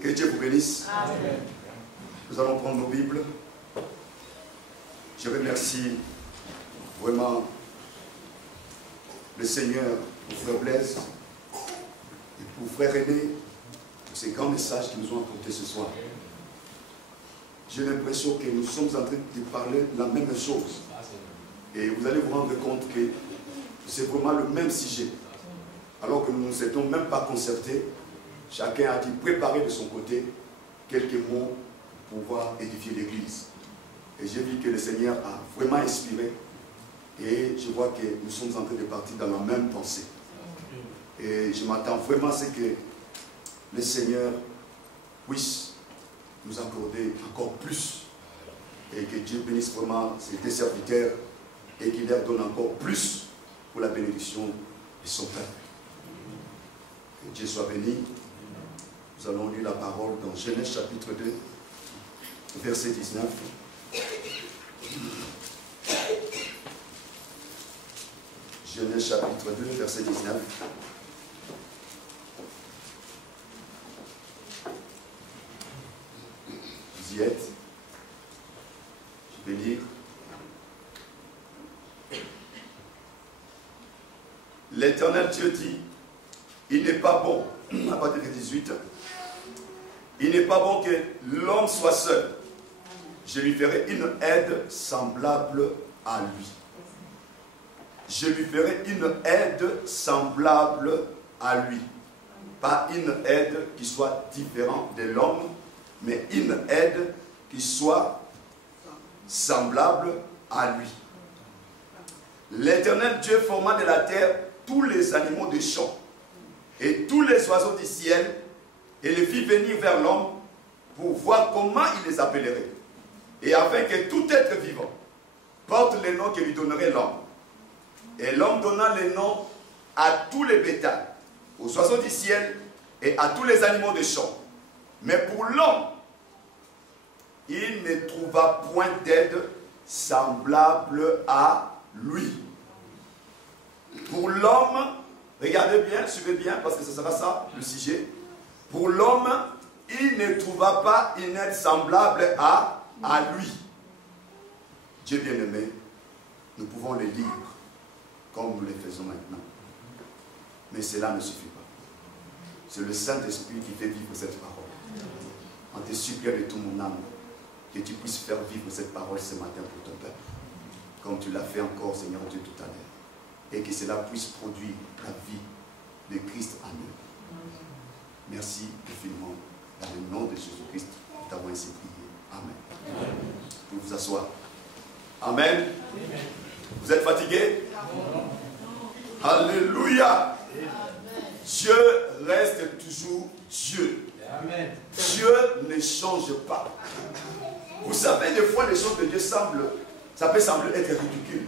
Que Dieu vous bénisse. Amen. Nous allons prendre nos Bibles. Je remercie vraiment le Seigneur pour Frère Blaise et pour Frère René pour ces grands messages qu'ils nous ont apportés ce soir. J'ai l'impression que nous sommes en train de parler de la même chose. Et vous allez vous rendre compte que c'est vraiment le même sujet. Alors que nous ne nous étions même pas concertés, chacun a dit préparer de son côté quelques mots pour pouvoir édifier l'Église. Et j'ai vu que le Seigneur a vraiment inspiré. Et je vois que nous sommes en train de partir dans la même pensée. Et je m'attends vraiment à ce que le Seigneur puisse nous accorder encore plus. Et que Dieu bénisse vraiment ses deux serviteurs et qu'il leur donne encore plus pour la bénédiction de son peuple. Que Dieu soit béni. Nous allons lire la parole dans Genèse chapitre 2, verset 19. Genèse chapitre 2, verset 19. Vous y êtes? Je vais lire. L'Éternel Dieu dit, il n'est pas bon, à partir de 18, il n'est pas bon que l'homme soit seul. Je lui ferai une aide semblable à lui. Je lui ferai une aide semblable à lui. Pas une aide qui soit différente de l'homme, mais une aide qui soit semblable à lui. L'Éternel Dieu forma de la terre tous les animaux des champs et tous les oiseaux du ciel et les fit venir vers l'homme pour voir comment il les appellerait. Et afin que tout être vivant porte les noms que lui donnerait l'homme. Et l'homme donna les noms à tous les bétails, aux oiseaux du ciel et à tous les animaux des champs. Mais pour l'homme, il ne trouva point d'aide semblable à lui. Pour l'homme, regardez bien, suivez bien, parce que ce sera ça le sujet. Pour l'homme, il ne trouva pas une aide semblable à lui. Dieu bien-aimé, nous pouvons les lire comme nous les faisons maintenant. Mais cela ne suffit pas. C'est le Saint-Esprit qui fait vivre cette parole. On te supplie de tout mon âme que tu puisses faire vivre cette parole ce matin pour ton peuple. Comme tu l'as fait encore, Seigneur Dieu, tout à l'heure. Et que cela puisse produire la vie de Christ en nous. Merci infiniment. Dans le nom de Jésus-Christ, nous t'avons ainsi prié. Amen. Vous pouvez vous asseoir. Amen. Amen. Vous êtes fatigués? Alléluia. Dieu reste toujours Dieu. Amen. Dieu ne change pas. Vous savez, des fois, les choses de Dieu ça peut sembler être ridicule.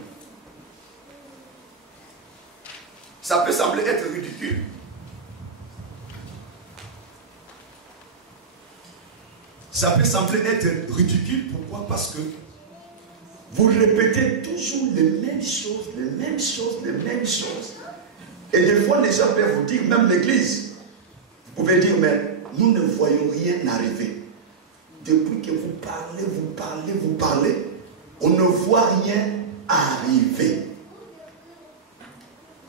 Ça peut sembler être ridicule. Ça peut sembler être ridicule. Pourquoi? Parce que vous répétez toujours les mêmes choses, les mêmes choses, les mêmes choses. Et des fois, les gens peuvent vous dire, même l'église, vous pouvez dire, mais nous ne voyons rien arriver. Depuis que vous parlez, vous parlez, vous parlez, on ne voit rien arriver.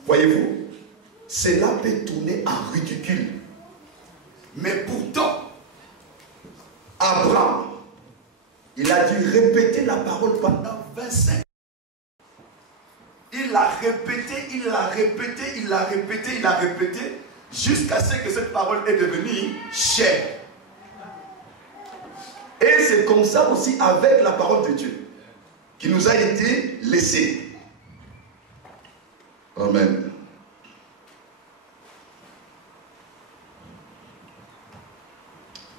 Voyez-vous, cela peut tourner en ridicule. Mais pourtant, Abraham, il a dû répéter la parole pendant 25 ans. Il l'a répété, il l'a répété, il l'a répété, il l'a répété, jusqu'à ce que cette parole est devenue chair. Et c'est comme ça aussi avec la parole de Dieu, qui nous a été laissée. Amen.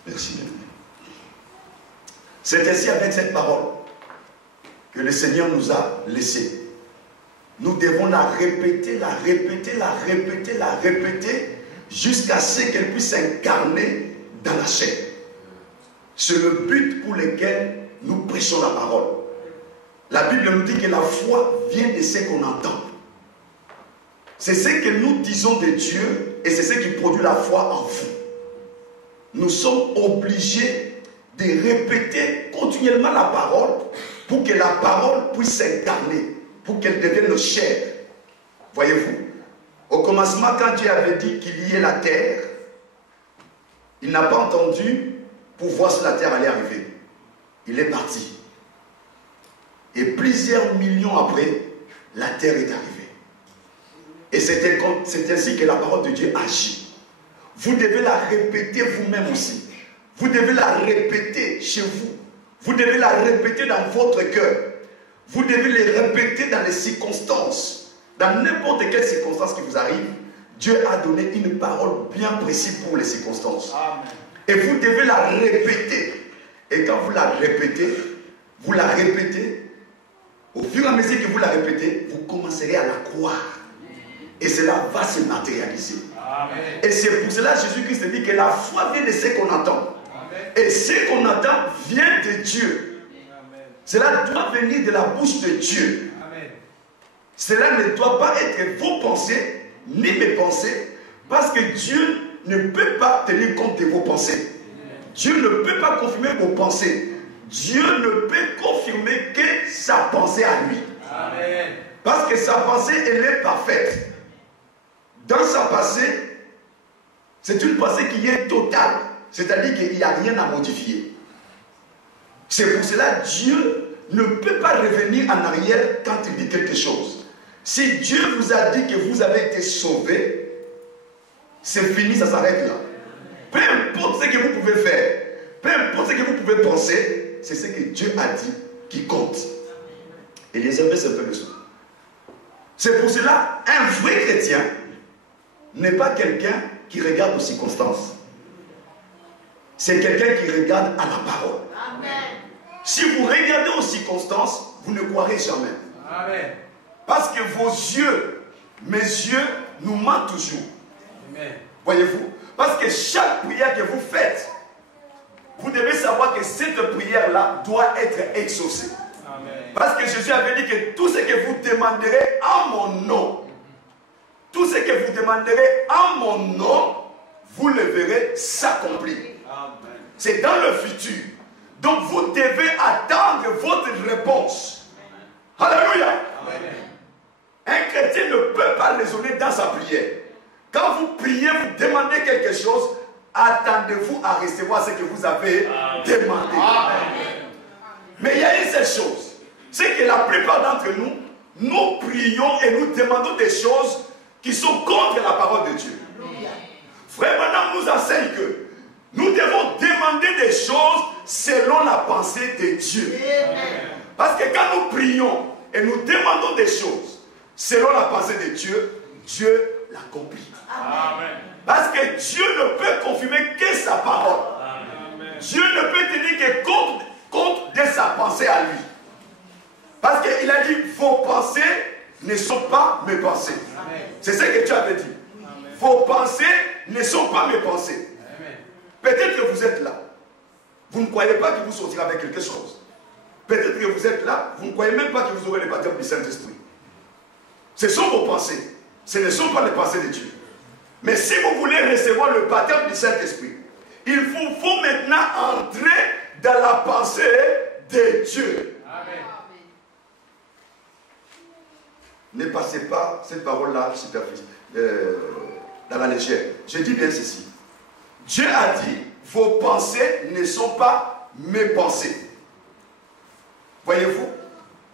Merci. C'est ainsi avec cette parole que le Seigneur nous a laissé. Nous devons la répéter, la répéter, la répéter, la répéter, jusqu'à ce qu'elle puisse s'incarner dans la chair. C'est le but pour lequel nous prêchons la parole. La Bible nous dit que la foi vient de ce qu'on entend. C'est ce que nous disons de Dieu et c'est ce qui produit la foi en vous. nous sommes obligés de répéter continuellement la parole pour que la parole puisse s'incarner, pour qu'elle devienne chair. Voyez-vous, au commencement, quand Dieu avait dit qu'il y ait la terre, il n'a pas entendu pour voir si la terre allait arriver. Il est parti. Et plusieurs millions après, la terre est arrivée. Et c'est ainsi que la parole de Dieu agit. Vous devez la répéter vous-même aussi. Vous devez la répéter chez vous. Vous devez la répéter dans votre cœur. Vous devez les répéter dans les circonstances. Dans n'importe quelle circonstance qui vous arrive, Dieu a donné une parole bien précise pour les circonstances. Amen. Et vous devez la répéter. Et quand vous la répétez, au fur et à mesure que vous la répétez, vous commencerez à la croire. Et cela va se matérialiser. Amen. Et c'est pour cela que Jésus-Christ dit que la foi vient de ce qu'on entend. Amen. Et ce qu'on entend vient de Dieu. Amen. Cela doit venir de la bouche de Dieu. Amen. Cela ne doit pas être vos pensées, ni mes pensées, parce que Dieu ne peut pas tenir compte de vos pensées. Amen. Dieu ne peut pas confirmer vos pensées. Dieu ne peut confirmer que sa pensée à lui. Amen. Parce que sa pensée, elle est parfaite. Dans sa pensée, c'est une pensée qui est totale. C'est-à-dire qu'il n'y a rien à modifier. C'est pour cela que Dieu ne peut pas revenir en arrière quand il dit quelque chose. Si Dieu vous a dit que vous avez été sauvé, c'est fini, ça s'arrête là. Peu importe ce que vous pouvez faire, peu importe ce que vous pouvez penser, c'est ce que Dieu a dit qui compte. Et les hommes, c'est un peu le son. C'est pour cela, un vrai chrétien n'est pas quelqu'un qui regarde aux circonstances. C'est quelqu'un qui regarde à la parole. Amen. Si vous regardez aux circonstances, vous ne croirez jamais. Amen. Parce que vos yeux, mes yeux, nous mentent toujours. Voyez-vous? Parce que chaque prière que vous faites, vous devez savoir que cette prière-là doit être exaucée. Amen. Parce que Jésus avait dit que tout ce que vous demanderez en mon nom, tout ce que vous demanderez en mon nom, vous le verrez s'accomplir. C'est dans le futur. Donc vous devez attendre votre réponse. Alléluia. Amen. Un chrétien ne peut pas raisonner dans sa prière. Quand vous priez, vous demandez quelque chose, attendez-vous à recevoir ce que vous avez demandé. Amen. Mais il y a une seule chose, c'est que la plupart d'entre nous, nous prions et nous demandons des choses qui sont contre la parole de Dieu. Frère Branham nous enseigne que nous devons demander des choses selon la pensée de Dieu. Parce que quand nous prions et nous demandons des choses selon la pensée de Dieu, Dieu l'accomplit. Parce que Dieu ne peut confirmer que sa parole. Amen. Dieu ne peut tenir que compte de sa pensée à lui. Parce qu'il a dit, vos pensées ne sont pas mes pensées. C'est ce que Dieu avait dit. Amen. Vos pensées ne sont pas mes pensées. Peut-être que vous êtes là. Vous ne croyez pas que vous sortirez avec quelque chose. Peut-être que vous êtes là. Vous ne croyez même pas que vous aurez le baptême du Saint-Esprit. Ce sont vos pensées. Ce ne sont pas les pensées de Dieu. Mais si vous voulez recevoir le baptême du Saint-Esprit, il vous faut maintenant entrer dans la pensée de Dieu. Amen. Ne passez pas cette parole-là dans la légère. Je dis bien ceci. Dieu a dit, vos pensées ne sont pas mes pensées. Voyez-vous?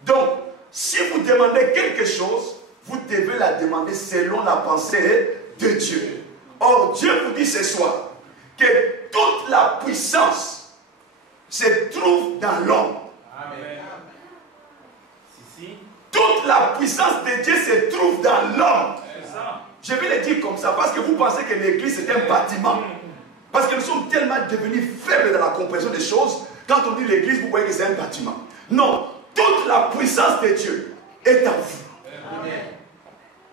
Donc, si vous demandez quelque chose, vous devez la demander selon la pensée de Dieu. Or, Dieu vous dit ce soir que toute la puissance se trouve dans l'homme. Amen. Toute la puissance de Dieu se trouve dans l'homme. Je vais le dire comme ça parce que vous pensez que l'église est un bâtiment. Parce que nous sommes tellement devenus faibles dans la compréhension des choses. Quand on dit l'église, vous voyez que c'est un bâtiment. Non, toute la puissance de Dieu est en vous. Amen.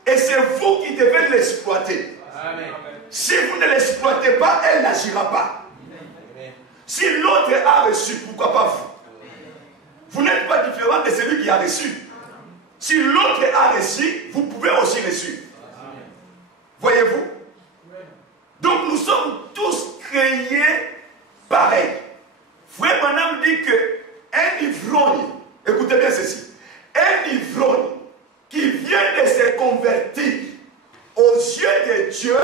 Et c'est vous qui devez l'exploiter. Si vous ne l'exploitez pas, elle n'agira pas. Amen. Si l'autre a reçu, pourquoi pas vous? Vous n'êtes pas différent de celui qui a reçu. Si l'autre a reçu, vous pouvez aussi reçu. Voyez-vous? Donc nous sommes tous créés pareil. Frère Branham dit qu'un ivrogne, écoutez bien ceci, un ivrogne qui vient de se convertir aux yeux de Dieu,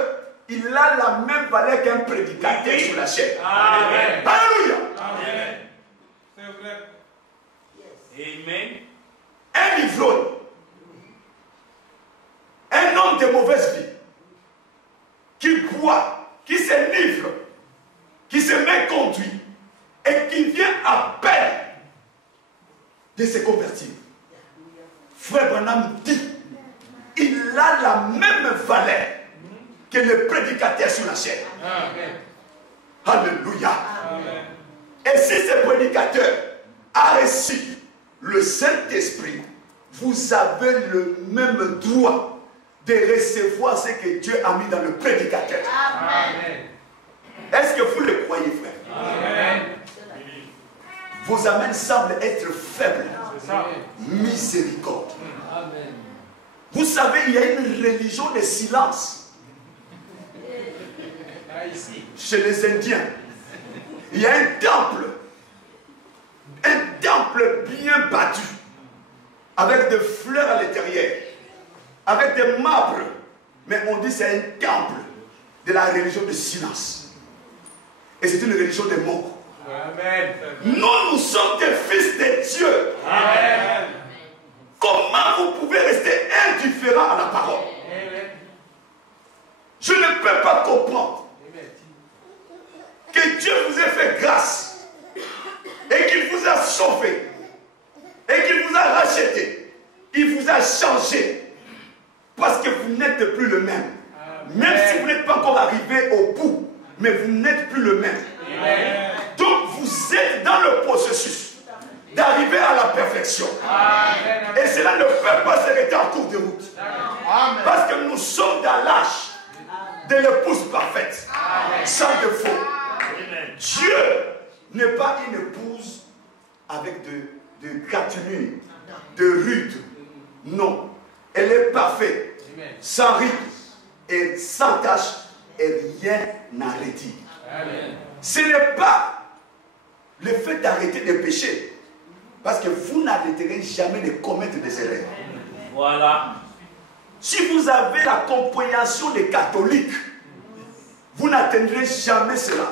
il a la même valeur qu'un prédicateur sur la chaîne. Amen. Alléluia. Amen. C'est vrai. Amen. Un ivrogne, un homme de mauvaise vie, qui boit, qui s'enivre, qui se met conduit et qui vient à peine de se convertir. Frère Branham dit, il a la même valeur que le prédicateur sur la chaîne. Amen. Alléluia. Amen. Et si ce prédicateur a reçu le Saint-Esprit, vous avez le même droit de recevoir ce que Dieu a mis dans le prédicateur. Amen. Est-ce que vous le croyez, frère? Amen. Vos amens semblent être faibles. C'est ça. Miséricorde. Amen. Vous savez, il y a une religion de silence Ici. chez les Indiens. Il y a un temple bien battu, avec des fleurs à l'intérieur, avec des marbres. Mais on dit que c'est un temple de la religion de silence. Et c'est une religion des morts. Amen. Nous sommes des fils de Dieu. Amen. Comment vous pouvez rester indifférent à la parole? Amen. Je ne peux pas comprendre que Dieu vous ait fait grâce et qu'il vous a sauvé et qu'il vous a racheté. Il vous a changé parce que vous n'êtes plus le même. Même si vous n'êtes pas encore arrivé au bout, mais vous n'êtes plus le même. Amen. Donc vous êtes dans le processus d'arriver à la perfection. Amen. Et cela ne peut pas s'arrêter en cours de route. Amen. Parce que nous sommes dans l'âge de l'épouse parfaite, sans défaut. Dieu n'est pas une épouse avec de gratinures, de rudes. Non. Elle est parfaite, sans ride et sans tache, et rien n'a redire. Ce n'est pas le fait d'arrêter de pécher, parce que vous n'arrêterez jamais de commettre des erreurs. Voilà. Si vous avez la compréhension des catholiques, vous n'atteindrez jamais cela.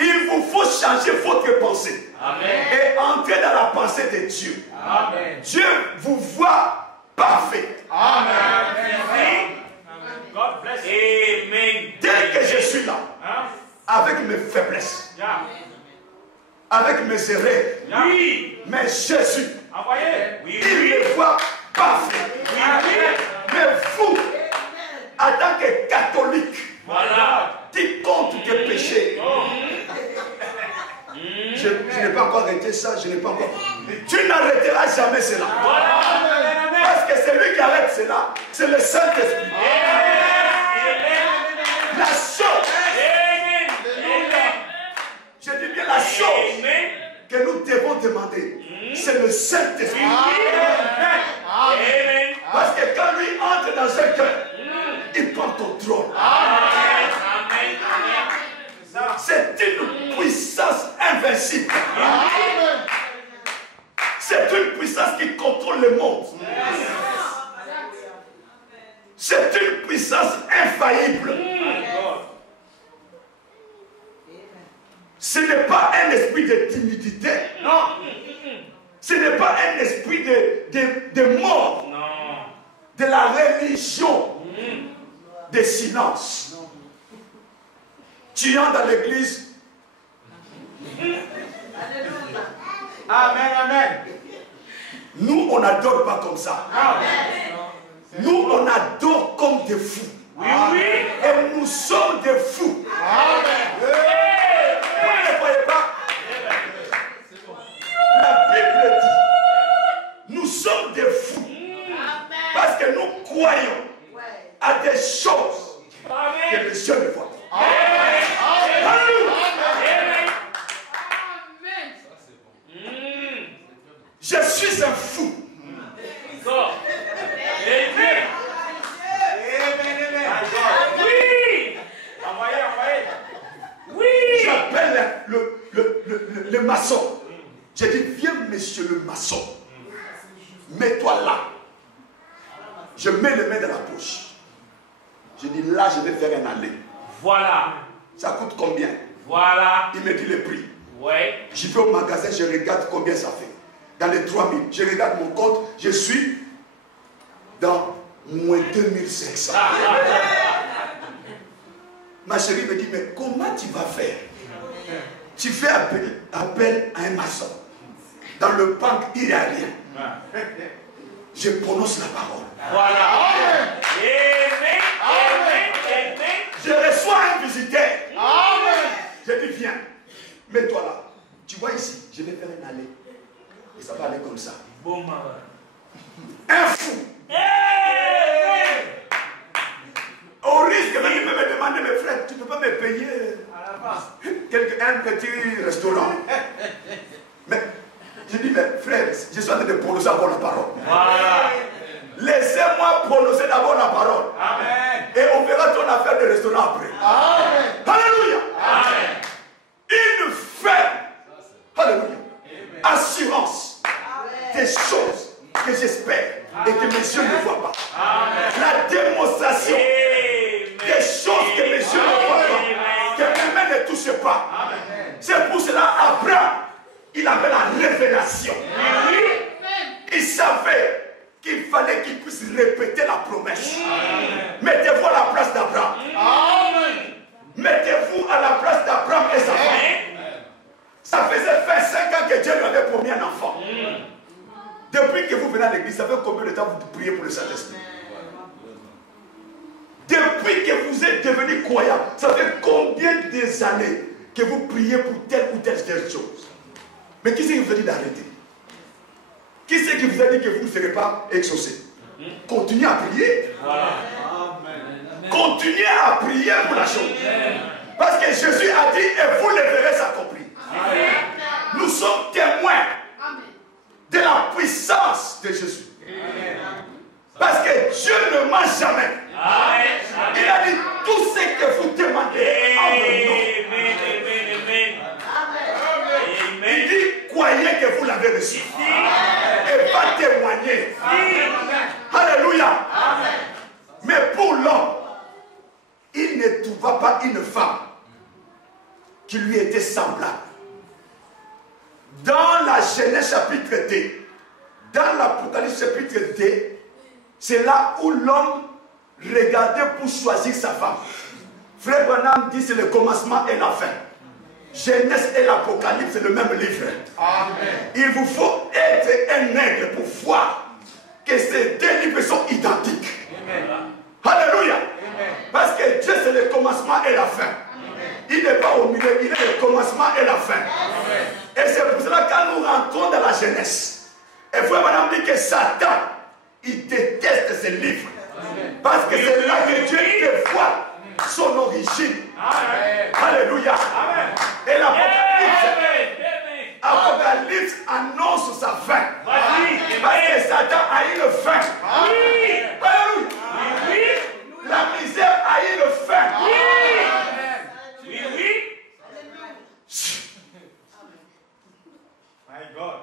Il vous faut changer votre pensée. Amen. Et entrer dans la pensée de Dieu. Amen. Dieu vous voit parfait. Amen. God bless. Amen. Dès que je suis là, Hein? avec mes faiblesses, Yeah. avec mes erreurs, Oui. mais Jésus, Envoyez. Oui. il me voit parfait. Mais vous, en tant que catholique, Voilà. qui compte tes péchés, je n'ai pas encore arrêté ça, je n'ai pas encore. Tu n'arrêteras jamais cela. Parce que celui qui arrête cela, c'est le Saint-Esprit. La chose, je dis bien la chose que nous devons demander, c'est le Saint-Esprit. Parce que quand lui entre dans un cœur, il prend contrôle. C'est une puissance invincible. C'est une puissance qui contrôle le monde. C'est une puissance infaillible. Ce n'est pas un esprit de timidité. Non. Ce n'est pas un esprit de mort. Non. De la religion de silence. Tu entres dans l'église. Amen. Amen. Nous, on n'adore pas comme ça. Amen. Nous, on adore comme des fous. Oui, oui. Et nous sommes des fous. Amen. Vous ne croyez pas? La Bible dit, nous sommes des fous. Parce que nous croyons à des choses que les cieux ne voient pas. Alléluia. Je suis un fou. le maçon. J'ai dit, viens monsieur le maçon. Mets-toi là. Je mets les mains dans la poche. Je dis, là, je vais faire un aller. Voilà. Ça coûte combien? Voilà. Il me dit le prix. Ouais. Je vais au magasin, je regarde combien ça fait. Dans les 3000. Je regarde mon compte, je suis dans moins 2500. Ma chérie me dit, mais comment tu vas faire? Tu fais appel à un maçon. Dans le banque, il n'y a rien. Je prononce la parole. Voilà. Amen. Amen. Je reçois un visiteur. Amen. Je dis, viens, mets-toi là. Tu vois ici, je vais faire un aller. Et ça va aller comme ça. Bon, un fou. Au risque de me demander, mes frères, tu ne peux pas me payer un petit restaurant. Mais je dis, mais frère, je suis en train de prononcer d'abord la parole. Voilà. Laissez-moi prononcer d'abord la parole. Amen. Et on verra ton affaire de restaurant après. Amen. Alléluia. Amen. Une ferme. Alléluia. Assurance des choses que j'espère et que mes yeux ne voient pas. Amen. La démonstration des choses que mes yeux ne voient pas, que mes mains ne touchent pas. C'est pour cela Abraham, il avait la révélation. Il savait qu'il fallait qu'il puisse répéter la promesse. Mettez-vous à la place d'Abraham. Mettez-vous à la place d'Abraham et sa femme. Ça faisait 25 ans que Dieu lui avait promis un enfant. Depuis que vous venez à l'église, ça fait combien de temps vous priez pour le Saint-Esprit? Depuis que vous êtes devenu croyant, ça fait combien des années que vous priez pour telle ou telle chose? Mais qui c'est qui vous a dit d'arrêter? Qui c'est qui vous a dit que vous ne serez pas exaucé? Continuez à prier. Continuez à prier pour la chose. Parce que Jésus a dit, et vous le verrez s'accomplir. Nous sommes témoins de la puissance de Jésus. Parce que Dieu ne ment jamais. Il a dit, tout ce que vous demandez en mon nom. Il dit, croyez que vous l'avez reçu. Et pas témoigner. Alléluia. Mais pour l'homme, il ne trouva pas une femme qui lui était semblable. Dans la Genèse chapitre 2, dans l'Apocalypse chapitre 2, c'est là où l'homme regardait pour choisir sa femme. Frère Branham dit c'est le commencement et la fin. Genèse et l'Apocalypse, c'est le même livre. Amen. Il vous faut être un aigle pour voir que ces deux livres sont identiques. Amen. Alléluia. Amen. Parce que Dieu c'est le commencement et la fin. Amen. Il n'est pas au milieu, il est le commencement et la fin. Amen. Et c'est pour cela que quand nous rentrons dans la Genèse, et frère Branham dit que Satan, il déteste ces livres. Amen. Parce que c'est là que Dieu dévoile son origine. Amen. Alléluia. Amen. Et l'Apocalypse annonce sa fin. Parce que Satan a une fin. Oui. Alléluia. Oui. La misère a une fin. Oui. Oui, oui. My God.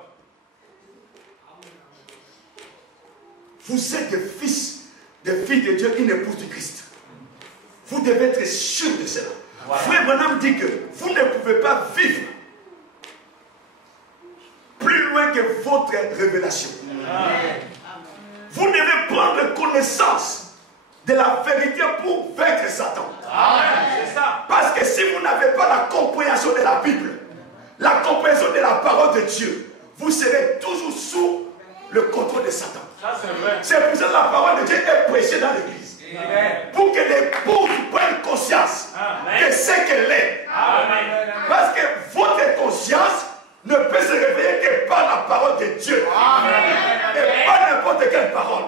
Vous êtes des fils, des filles de Dieu, une épouse du Christ. Vous devez être sûr de cela. Voilà. Frère Branham dit que vous ne pouvez pas vivre plus loin que votre révélation. Amen. Vous devez prendre connaissance de la vérité pour vaincre Satan. C'est ça. Parce que si vous n'avez pas la compréhension de la Bible, la compréhension de la parole de Dieu, vous serez toujours sous le contrôle de Satan. C'est pour ça que la parole de Dieu est prêchée dans l'église. Pour que l'épouse prenne conscience de ce qu'elle est. Amen. Parce que votre conscience ne peut se réveiller que par la parole de Dieu. Amen. Et pas n'importe quelle parole.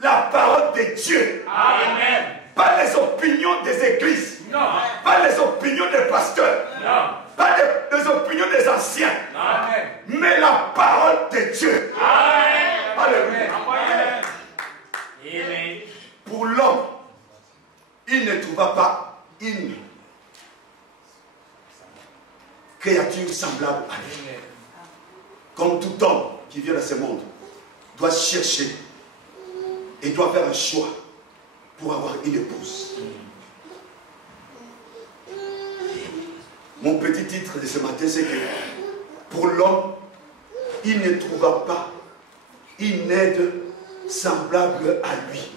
La parole de Dieu. Amen. Pas les opinions des églises. Non. Pas les opinions des pasteurs. Non. Pas les opinions des anciens. Amen. Mais la parole de Dieu. Amen. Alléluia. Amen. Pour l'homme, il ne trouva pas une créature semblable à lui. Comme tout homme qui vient dans ce monde doit chercher et doit faire un choix pour avoir une épouse. Mon petit titre de ce matin, c'est que pour l'homme, il ne trouva pas une aide semblable à lui.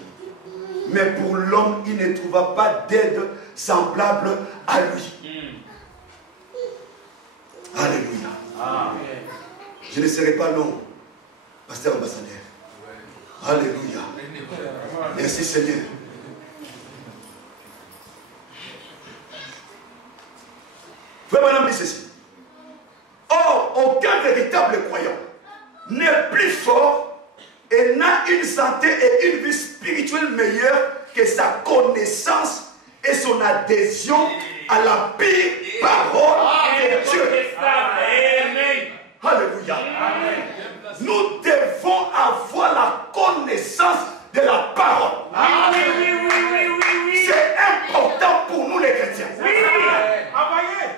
Mais pour l'homme, il ne trouva pas d'aide semblable à lui. Alléluia. Amen. Je ne serai pas long, pasteur ambassadeur. Alléluia. Merci Seigneur. Frère Madame dit ceci. Or, aucun véritable croyant n'est plus fort et n'a une santé et une vie spirituelle meilleure que sa connaissance et son adhésion à la pire parole de Dieu. Amen. Alléluia. Nous devons avoir la connaissance de la parole. C'est important pour nous les chrétiens.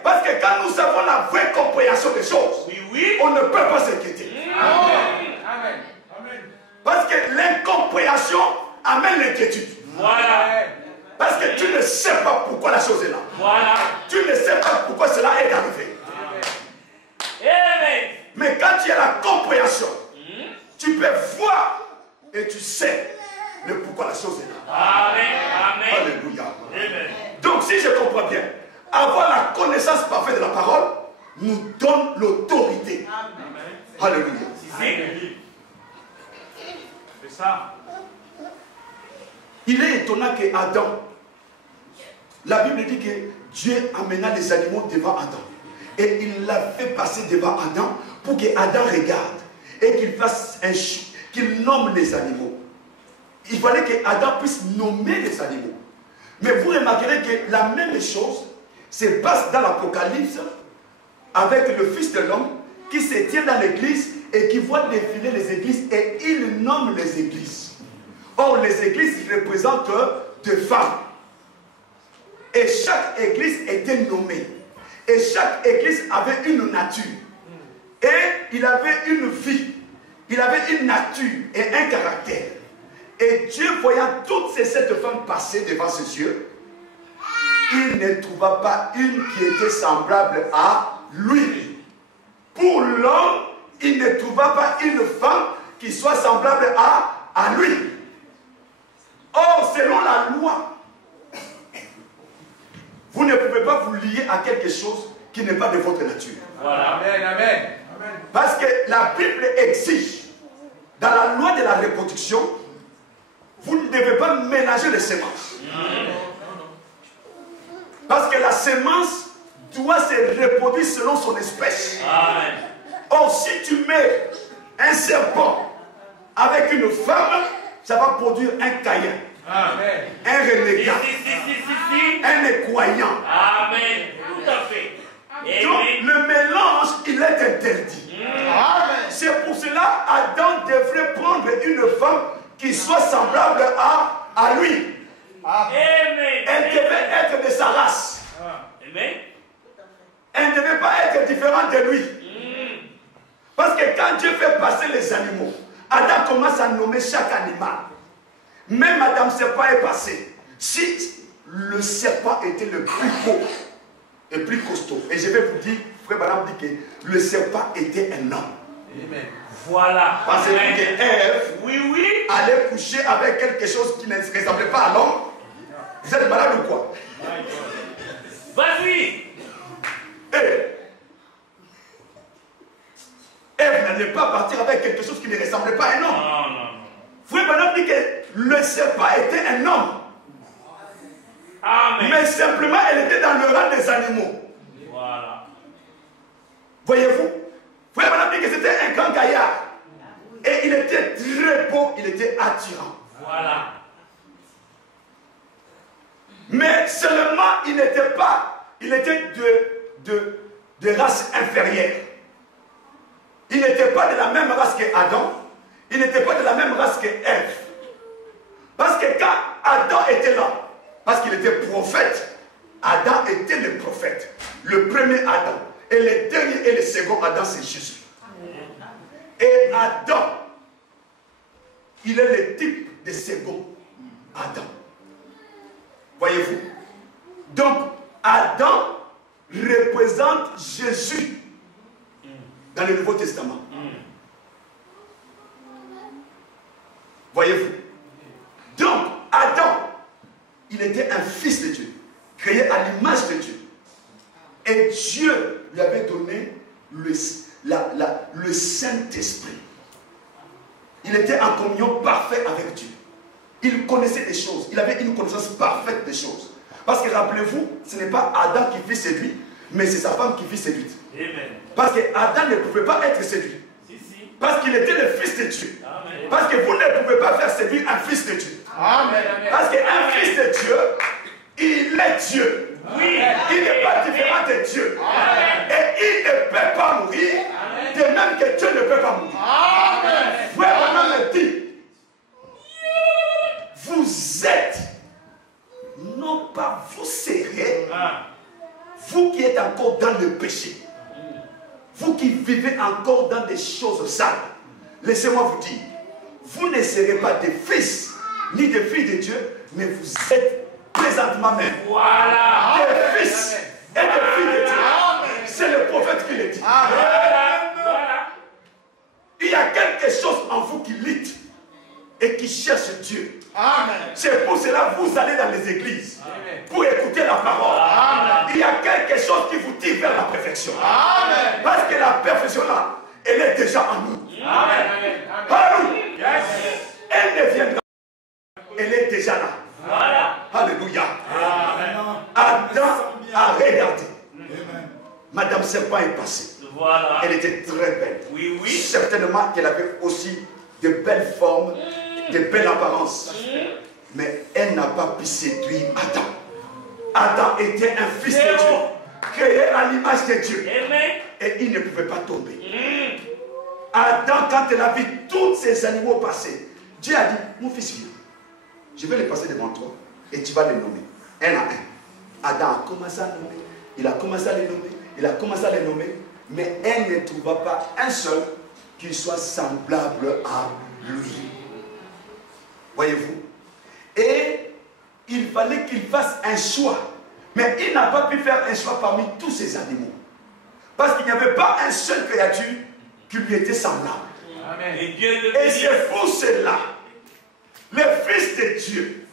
Parce que quand nous avons la vraie compréhension des choses, on ne peut pas s'inquiéter. Parce que l'incompréhension amène l'inquiétude. Voilà. Parce que tu ne sais pas pourquoi la chose est là. Voilà. Tu ne sais pas pourquoi cela est arrivé. Amen. Mais quand tu as la compréhension, tu peux voir et tu sais le pourquoi la chose est là. Amen. Amen. Alléluia. Amen. Donc si je comprends bien, avoir la connaissance parfaite de la parole nous donne l'autorité. Alléluia. C'est ça. Il est étonnant que Adam, la Bible dit que Dieu amena les animaux devant Adam. Et il l'a fait passer devant Adam pour que Adam regarde et qu'il fasse un qu'il nomme les animaux. Il fallait que Adam puisse nommer les animaux. Mais vous remarquerez que la même chose se passe dans l'Apocalypse avec le Fils de l'homme qui se tient dans l'église et qui voit défiler les églises et il nomme les églises. Or, les églises représentent des femmes. Et chaque église était nommée. Et chaque église avait une nature. Et il avait une vie. Il avait une nature et un caractère. Et Dieu, voyant toutes ces 7 femmes passer devant ses yeux, il ne trouva pas une qui était semblable à lui. Pour l'homme, il ne trouva pas une femme qui soit semblable à lui. Or, selon la loi, vous ne pouvez pas vous lier à quelque chose qui n'est pas de votre nature. Voilà. Amen. Amen. Parce que la Bible exige, dans la loi de la reproduction, vous ne devez pas mélanger les semences. Parce que la semence doit se reproduire selon son espèce. Amen. Or, si tu mets un serpent avec une femme, ça va produire un Caïn, Amen. un renégat, un incroyant. Amen. Tout à fait. Donc, Amen. le mélange, il est interdit. C'est pour cela Adam devrait prendre une femme qui soit semblable à lui. Amen. Elle devait être de sa race. Amen. Elle ne devait pas être différente de lui. Parce que quand Dieu fait passer les animaux, Adam commence à nommer chaque animal. Même Madame Serpent est passé. Si le serpent était le plus beau et plus costaud, et je vais vous dire, frère Madame dit que le serpent était un homme. Amen. Voilà. Parce que Ève allait coucher avec quelque chose qui ne se ressemblait pas à l'homme. Vous êtes malade ou quoi? Vas-y. Ève n'allait pas partir avec quelque chose qui ne ressemblait pas à un homme. Non, non. Frère Madame dit que le serpent était un homme. Amen. Mais simplement, elle était dans le rang des animaux. Voilà. Voyez-vous? Frère Madame dit que c'était un grand gaillard. Et il était très beau, il était attirant. Voilà. Mais seulement, il n'était pas, il était de race inférieure. Il n'était pas de la même race que Adam. Il n'était pas de la même race que Ève. Parce que quand Adam était là, parce qu'il était prophète, Adam était le prophète, le premier Adam. Et le dernier et le second Adam, c'est Jésus. Et Adam, il est le type de second Adam. Voyez-vous? Donc, Adam représente Jésus dans le Nouveau Testament. Voyez-vous? Donc, Adam, il était un fils de Dieu, créé à l'image de Dieu. Et Dieu lui avait donné le Saint-Esprit. Il était en communion parfaite avec Dieu. Il connaissait des choses. Il avait une connaissance parfaite des choses. Parce que rappelez-vous, ce n'est pas Adam qui fut séduit, mais c'est sa femme qui fut séduite. Amen. Parce que Adam ne pouvait pas être séduit. Parce qu'il était le fils de Dieu. Amen. Parce que vous ne pouvez pas faire séduire un fils de Dieu. Amen. Parce qu'un fils de Dieu, il est Dieu. Oui. Il n'est pas différent de Dieu. Amen. Et il ne peut pas mourir, de même que Dieu ne peut pas mourir. Amen. Frère Branham me dit, vous êtes, non pas vous serez, vous qui êtes encore dans le péché, vous qui vivez encore dans des choses sales, laissez-moi vous dire, vous ne serez pas des fils ni des filles de Dieu, mais vous êtes présentement même Voilà. des fils et des filles de Dieu. C'est le prophète qui le dit. Voilà. Il y a quelque chose en vous qui lutte et qui cherche Dieu. C'est pour cela que vous allez dans les églises pour écouter la parole. Il y a quelque chose qui vous tire vers la perfection. Parce que la perfection là, elle est déjà en nous. Alléluia. Elle ne viendra. Elle est déjà là. Voilà. Alléluia. Adam a regardé. Madame Serpent est passée. Voilà. Elle était très belle. Oui, oui. Certainement qu'elle avait aussi de belles formes, de belles apparences. Mais elle n'a pas pu séduire Adam. Adam était un fils de Dieu, créé à l'image de Dieu. Amen. Et il ne pouvait pas tomber. Adam, quand elle a vu tous ces animaux passer, Dieu a dit, mon fils viens, je vais les passer devant toi et tu vas les nommer, un à un. Adam a commencé à nommer, il a commencé à les nommer, il a commencé à les nommer, mais elle ne trouva pas un seul qui soit semblable à lui. Voyez-vous? Et il fallait qu'il fasse un choix. Mais il n'a pas pu faire un choix parmi tous ces animaux. Parce qu'il n'y avait pas un seul créature qui lui était semblable. Amen. Et c'est pour cela, le Fils de Dieu,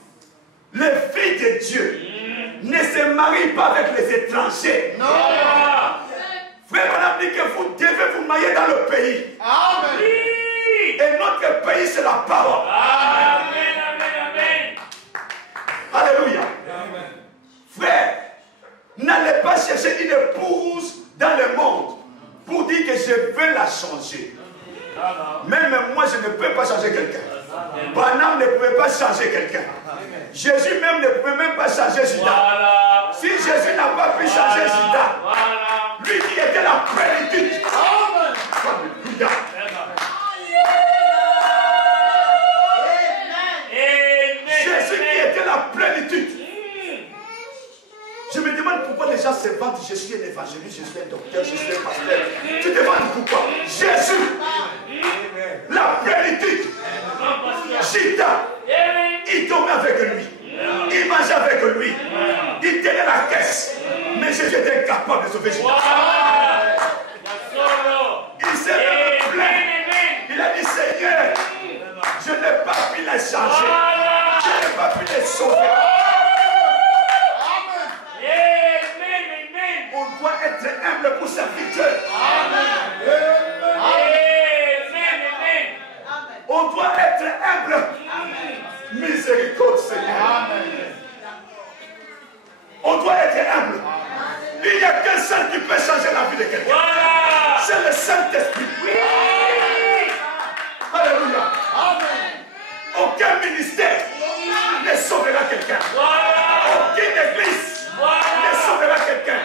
le Fils de Dieu, ne se marie pas avec les étrangers. Non. Frère, on a dit que vous devez vous marier dans le pays. Amen. Et notre pays, c'est la parole. Amen, amen, amen. Alléluia. Frère, n'allez pas chercher une épouse dans le monde pour dire que je veux la changer. Même moi, je ne peux pas changer quelqu'un. Branham ne pouvait pas changer quelqu'un. Jésus même ne pouvait même pas changer Judas. Voilà. Si Jésus n'a pas pu changer Judas, Voilà. lui qui était la plénitude. Amen. Alléluia. Jésus qui était la plénitude. Je me demande pourquoi les gens se vantent. Je suis un évangéliste, je suis un docteur, je suis un pasteur. Tu te vantes pourquoi? Jésus, la plénitude. Judas, il dormait avec lui. Il mangeait avec lui. Il tenait la caisse. Mais Jésus était incapable de sauver Judas. Il s'est même plaint. Il a dit, Seigneur, je n'ai pas pu les changer. Je n'ai pas pu les sauver. On doit être humble pour servir Dieu. On doit être humble. Miséricorde, Seigneur. On doit être humble. Il n'y a qu'un seul qui peut changer la vie de quelqu'un. C'est le Saint-Esprit. Alléluia. Aucun ministère ne sauvera quelqu'un. Aucune église ne sauvera quelqu'un.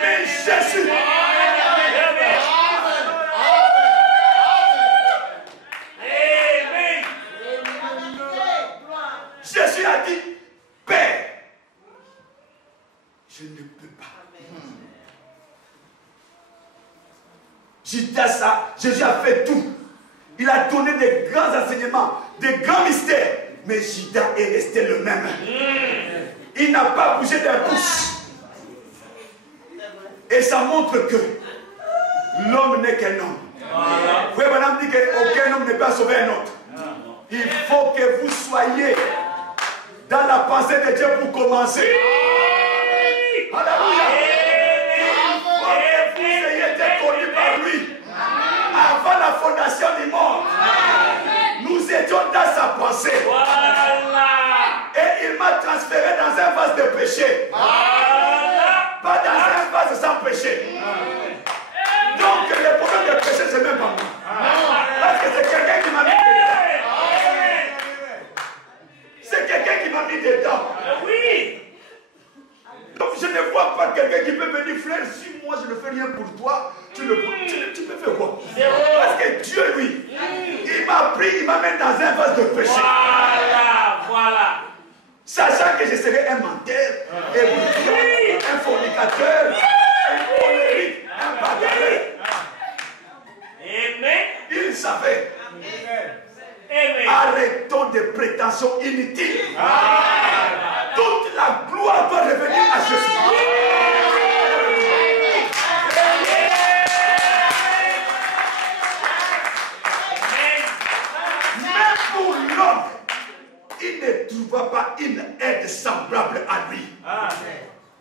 Mais Jésus. Jésus a dit, Père, je ne peux pas. Jésus a fait tout. Il a donné des grands enseignements, des grands mystères. Mais Judas est resté le même. Il n'a pas bougé d'un pouce. Et ça montre que l'homme n'est qu'un homme. Vous voyez, madame dit qu'aucun homme ne peut sauver un autre. Il faut que vous soyez dans la pensée de Dieu pour commencer. Alléluia. Il faut que vous ayez été connus par lui. Avant la fondation du monde, nous étions dans sa pensée. Et il m'a transféré dans un vase de péché. Pas dans un vase sans péché. Donc le problème de péché, c'est même pas moi. Parce que c'est quelqu'un qui m'a mis dedans. C'est quelqu'un qui m'a mis dedans. Oui. Donc je ne vois pas quelqu'un qui peut venir, frère, si moi je ne fais rien pour toi, tu peux faire quoi? Parce que Dieu, lui, il m'a pris, il m'amène dans un vase de péché. Voilà. Sachant que je serai un menteur, un fornicateur, un colérique, un bagarreur. Il savait. Arrêtons des prétentions inutiles. Toute la gloire doit revenir à Jésus. Même pour l'homme, il ne trouva pas une aide semblable à lui.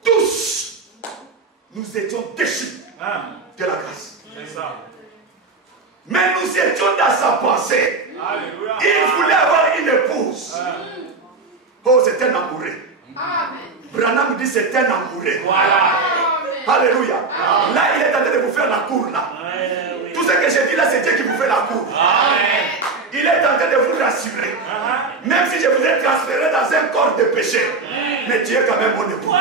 Tous, nous étions déchus de la grâce. Mais nous étions dans sa pensée. Il voulait avoir une épouse. Oh, c'est un amoureux. Branham dit c'est un amoureux. Alléluia. Là, il est en train de vous faire la cour. Là. Tout ce que j'ai dit là, c'est Dieu qui vous fait la cour. Il est en train de vous rassurer. Même si je vous ai transféré dans un corps de péché, mais tu es quand même mon épouse.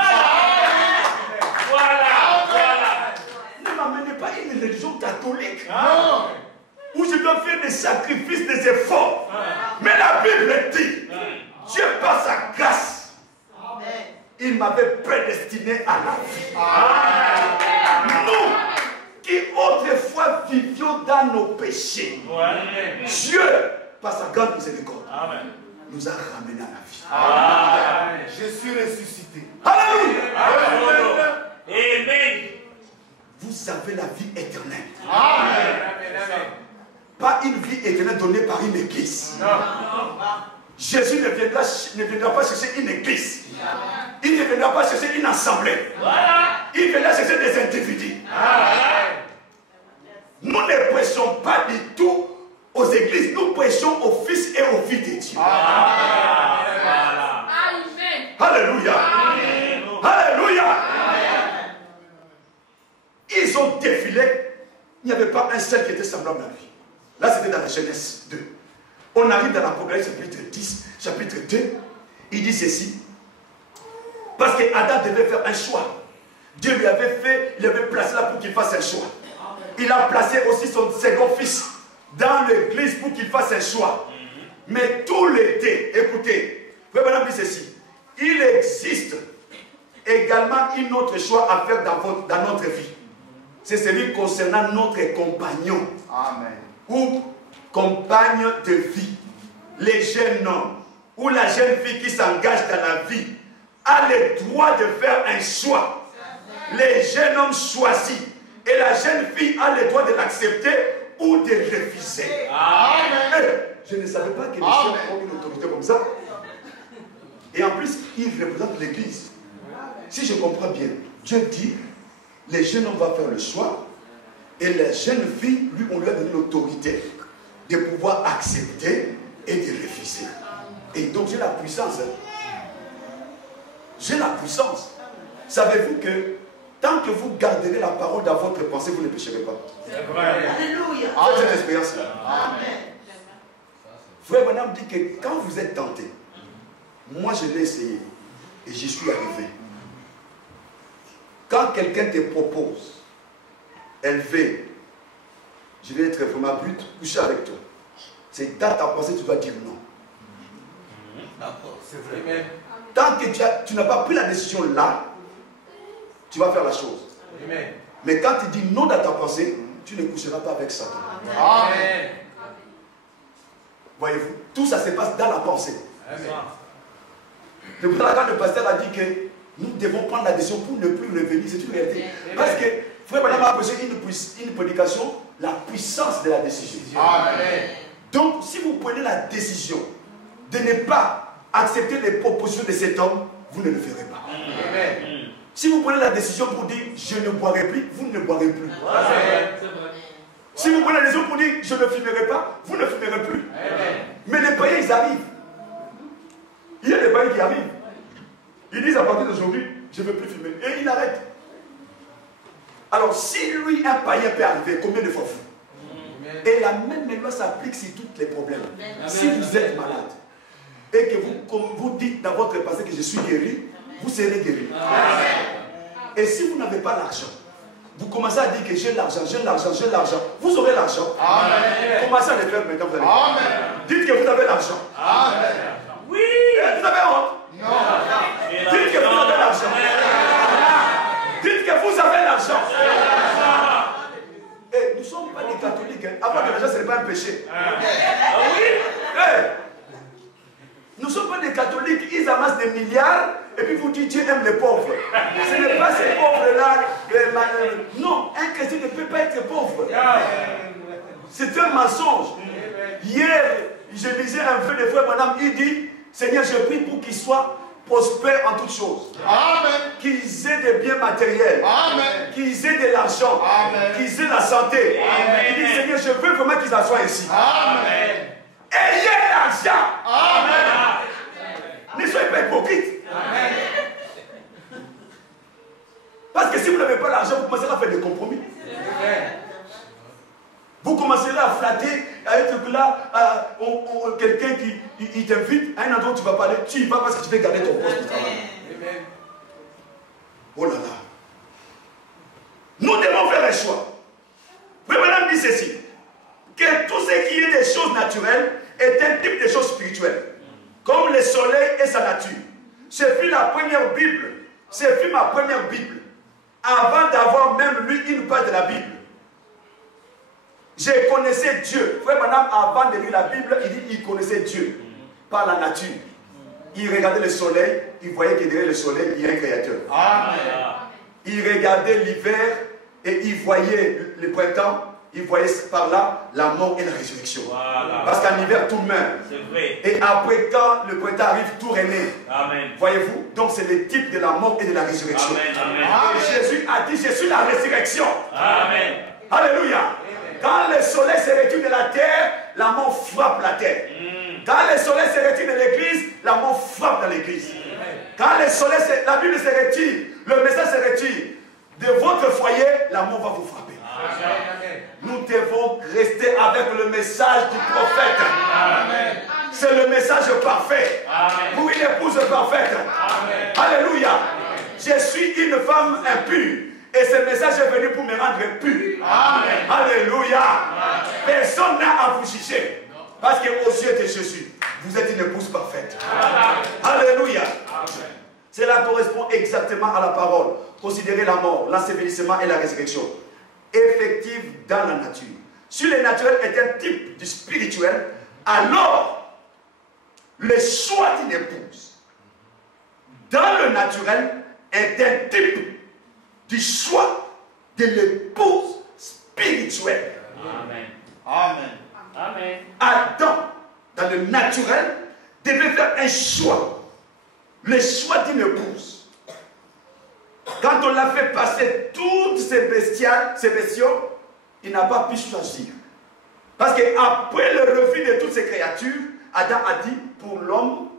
Ne m'amenez pas une religion catholique. Où je dois faire des sacrifices, des efforts. Mais la Bible dit, Dieu par sa grâce, il m'avait prédestiné à la vie. Nous, qui autrefois vivions dans nos péchés, Dieu, par sa grande miséricorde, nous a ramenés à la vie. Je suis ressuscité. Alléluia. Amen. Vous avez la vie éternelle. Amen. Pas une vie éternelle donnée par une église. Jésus ne viendra pas chercher une église. Il ne viendra pas chercher une assemblée. Il viendra chercher des individus. Nous ne prêchons pas du tout aux églises. Nous prêchons aux fils et aux filles de Dieu. Alléluia. Alléluia. Ils ont défilé. Il n'y avait pas un seul qui était semblable à lui. Là, c'était dans la Genèse 2. On arrive dans l'Apocalypse chapitre 10, chapitre 2. Il dit ceci. Parce qu'Adam devait faire un choix. Dieu lui avait fait, il avait placé là pour qu'il fasse un choix. Il a placé aussi son second fils dans l'église pour qu'il fasse un choix. Mais tout l'été, écoutez, frère Madame dit ceci. Il existe également un autre choix à faire dans notre vie. C'est celui concernant notre compagnon. Amen. Ou compagne de vie. Les jeunes hommes ou la jeune fille qui s'engage dans la vie a le droit de faire un choix. Les jeunes hommes choisis et la jeune fille a le droit de l'accepter ou de refuser. Amen. Je ne savais pas que les jeunes ont une autorité comme ça. Et en plus, ils représentent l'église. Si je comprends bien, Dieu dit, les jeunes hommes vont faire le choix et les jeunes filles, lui, on lui a donné l'autorité de pouvoir accepter et de refuser. Et donc j'ai la puissance. J'ai la puissance. Savez-vous que tant que vous garderez la parole dans votre pensée, vous ne pécherez pas. C'est vrai. Alléluia. C'est cette expérience-là. Amen. Frère Madame dit que quand vous êtes tenté, moi je l'ai essayé et j'y suis arrivé. Quand quelqu'un te propose, elle fait, je vais être vraiment brut, coucher avec toi. C'est dans ta pensée que tu dois dire non. C'est vrai. Tant que tu n'as pas pris la décision là, tu vas faire la chose. Amen. Mais quand tu dis non dans ta pensée, tu ne coucheras pas avec Satan. Amen. Voyez-vous, tout ça se passe dans la pensée. Amen. C'est pour ça que quand le pasteur a dit que nous devons prendre la décision pour ne plus revenir, c'est une réalité. Parce que frère Madame a prêché une prédication, la puissance de la décision. Amen. Donc, si vous prenez la décision de ne pas accepter les propositions de cet homme, vous ne le ferez pas. Amen. Si vous prenez la décision pour dire je ne boirai plus, vous ne boirez plus. Amen. Si vous prenez la décision pour dire je ne fumerai pas, vous ne fumerez plus. Amen. Mais les païens, ils arrivent. Il y a des païens qui arrivent. Ils disent à partir d'aujourd'hui, je ne veux plus fumer. Et ils arrêtent. Alors, si lui, un païen peut arriver, combien de fois vous? Et la même loi s'applique sur tous les problèmes. Si vous êtes malade et que vous dites dans votre passé que je suis guéri, vous serez guéri. Et si vous n'avez pas l'argent, vous commencez à dire que j'ai l'argent, j'ai l'argent, j'ai l'argent. Vous aurez l'argent. Commencez à le faire maintenant. Vous allez. Amen. Dites que vous avez l'argent. Amen. Oui. Et vous avez honte. Non. Dites que vous avez l'argent. Dites que vous avez l'argent. Et nous ne sommes pas des catholiques. Hein. Avoir de l'argent, ce n'est pas un péché. Nous ne sommes pas des catholiques. Ils amassent des milliards et puis vous dites Dieu aime les pauvres. Ce n'est pas ces pauvres-là. Non, un chrétien ne peut pas être pauvre. C'est un mensonge. Hier, je lisais un peu de frère Madame, il dit Seigneur, je prie pour qu'ils soient prospères en toutes choses. Amen. Qu'ils aient des biens matériels. Amen. Qu'ils aient de l'argent. Amen. Qu'ils aient la santé. Amen. Il dit Seigneur, je veux vraiment qu'ils en soient ici. Amen. Ayez l'argent. Amen. Ne soyez pas hypocrites. Amen. Parce que si vous n'avez pas l'argent, vous commencerez à faire des compromis. Vous commencerez à flatter, à être là, quelqu'un qui t'invite à un endroit où tu vas parler, tu y vas parce que tu veux garder ton poste de travail. Amen. Oh là là. Nous devons faire un choix. Oui, madame dit ceci, que tout ce qui est des choses naturelles est un type de choses spirituelles. Comme le soleil et sa nature. Ce fut la première Bible. Ce fut ma première Bible. Avant d'avoir même lu une page de la Bible. Je connaissais Dieu. Frère, madame, avant de lire la Bible, il dit qu'il connaissait Dieu par la nature. Il regardait le soleil, il voyait que derrière le soleil, il y a un créateur. Amen. Il regardait l'hiver et il voyait le printemps, il voyait par là la mort et la résurrection. Voilà. Parce qu'en hiver, tout meurt. C'est vrai. Et après, quand le printemps arrive, tout renaît. Amen. Voyez-vous? Donc, c'est le type de la mort et de la résurrection. Amen. Amen. Et Jésus a dit, je suis la résurrection. Amen. Alléluia. Quand le soleil se retire de la terre, la mort frappe la terre. Quand le soleil se retire de l'église, la mort frappe dans l'église. Quand le soleil, la Bible se retire, le message se retire de votre foyer, la mort va vous frapper. Amen. Nous devons rester avec le message du prophète. Amen. C'est le message parfait. Amen. Pour une épouse parfaite. Amen. Alléluia. Je suis une femme impure. Et ce message est venu pour me rendre pur. Amen. Alléluia. Personne n'a à vous juger. Parce qu'aux yeux de Jésus, vous êtes une épouse parfaite. Alléluia. Cela correspond exactement à la parole. Considérez la mort, l'ensevelissement et la résurrection. Effective dans la nature. Si le naturel est un type du spirituel, alors le choix d'une épouse dans le naturel est un type du choix de l'épouse spirituelle. Amen. Amen. Amen. Adam, dans le naturel, devait faire un choix. Le choix d'une épouse. Quand on l'a fait passer toutes ces bestiaux, il n'a pas pu choisir. Parce qu'après le refus de toutes ces créatures, Adam a dit, pour l'homme,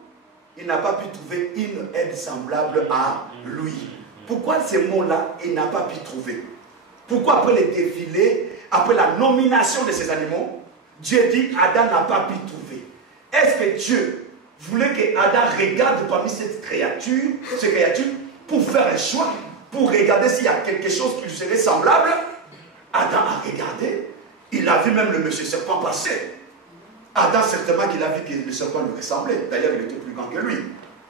il n'a pas pu trouver une aide semblable à lui. Pourquoi ces mots-là, il n'a pas pu trouver? Pourquoi après les défilés, après la nomination de ces animaux, Dieu dit, Adam n'a pas pu trouver? Est-ce que Dieu voulait que Adam regarde parmi ces créatures pour faire un choix, pour regarder s'il y a quelque chose qui lui serait semblable? Adam a regardé, il a vu même le monsieur serpent passer. Adam, certainement qu'il a vu que le serpent lui ressemblait. D'ailleurs, il était plus grand que lui.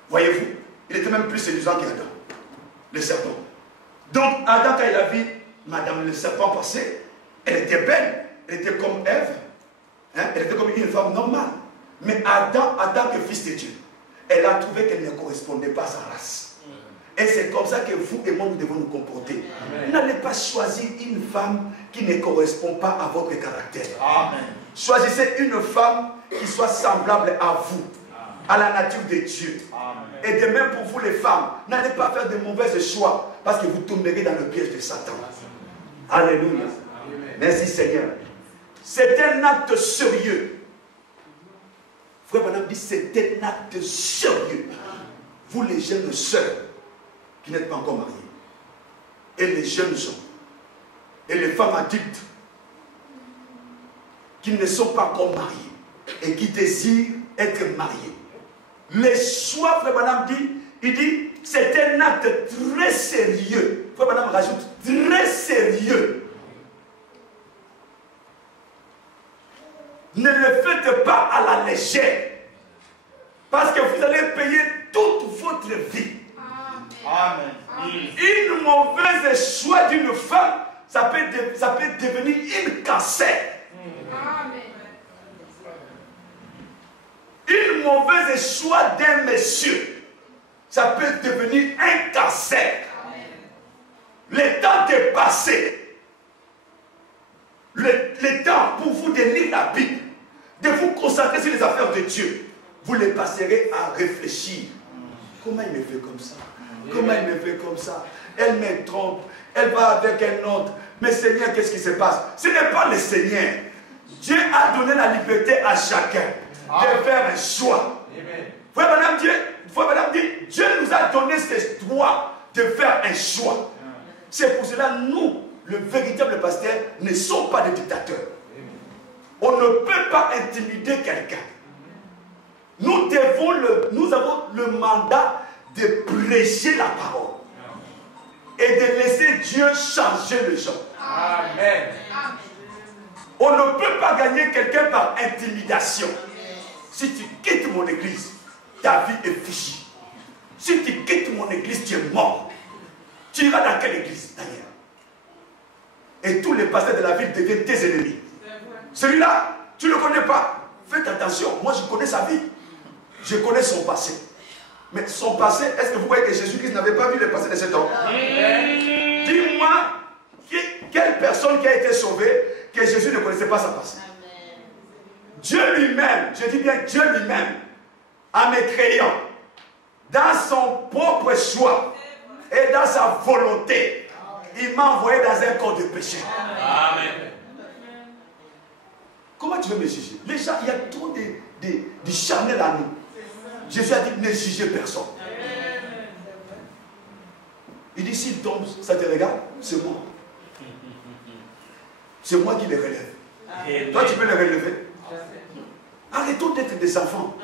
Voyez-vous, il était même plus séduisant qu'Adam, le serpent. Donc, Adam, quand il a vu Madame le serpent passer, Elle était belle, elle était comme Ève, hein? Elle était comme une femme normale. Mais Adam, en tant que fils de Dieu, elle a trouvé qu'elle ne correspondait pas à sa race. Et c'est comme ça que vous et moi, nous devons nous comporter. N'allez pas choisir une femme qui ne correspond pas à votre caractère. Amen. Choisissez une femme qui soit semblable à vous, à la nature de Dieu. Amen. Et de même pour vous les femmes, n'allez pas faire de mauvais choix parce que vous tomberez dans le piège de Satan. Alléluia. Merci Seigneur. C'est un acte sérieux. Frère Branham dit c'est un acte sérieux. Vous les jeunes sœurs qui n'êtes pas encore mariées, et les jeunes gens, et les femmes adultes qui ne sont pas encore mariées et qui désirent être mariées. Les choix, Frère Branham dit, il dit, c'est un acte très sérieux. Frère Branham rajoute, très sérieux. Ne le faites pas à la légère. Parce que vous allez payer toute votre vie. Amen. Une mauvaise choix d'une femme, ça peut devenir une cancer. Une mauvaise choix d'un monsieur, ça peut devenir un cancer. Le temps est passé. Le temps pour vous de lire la Bible, de vous concentrer sur les affaires de Dieu, vous les passerez à réfléchir. Comment il me fait comme ça? Comment il me fait comme ça? Elle me trompe, elle va avec un autre. Mais Seigneur, qu'est-ce qui se passe? Ce n'est pas le Seigneur. Dieu a donné la liberté à chacun de faire un choix. Frère Branham dit, Dieu nous a donné ce droit de faire un choix. C'est pour cela, nous, le véritable pasteur, ne sommes pas des dictateurs. On ne peut pas intimider quelqu'un. Nous avons le mandat de prêcher la parole et de laisser Dieu changer les gens. Amen. On ne peut pas gagner quelqu'un par intimidation. Si tu quittes mon église, ta vie est fichue. Si tu quittes mon église, tu es mort. Tu iras dans quelle église d'ailleurs? Et tous les pasteurs de la ville deviennent tes ennemis. Celui-là, tu ne le connais pas. Faites attention, moi je connais sa vie. Je connais son passé. Mais son passé, est-ce que vous voyez que Jésus-Christ n'avait pas vu le passé de cet homme? Dis-moi, quelle personne qui a été sauvée, que Jésus ne connaissait pas sa passé? Dieu lui-même, je dis bien Dieu lui-même, en me créant, dans son propre choix et dans sa volonté, il m'a envoyé dans un corps de péché. Amen. Comment tu veux me juger? Les gens, il y a trop de charnel à nous. Jésus a dit, ne jugez personne. Il dit, s'il tombe, ça te regarde, c'est moi. C'est moi qui les relève. Toi, tu peux les relever. Arrêtons d'être des enfants.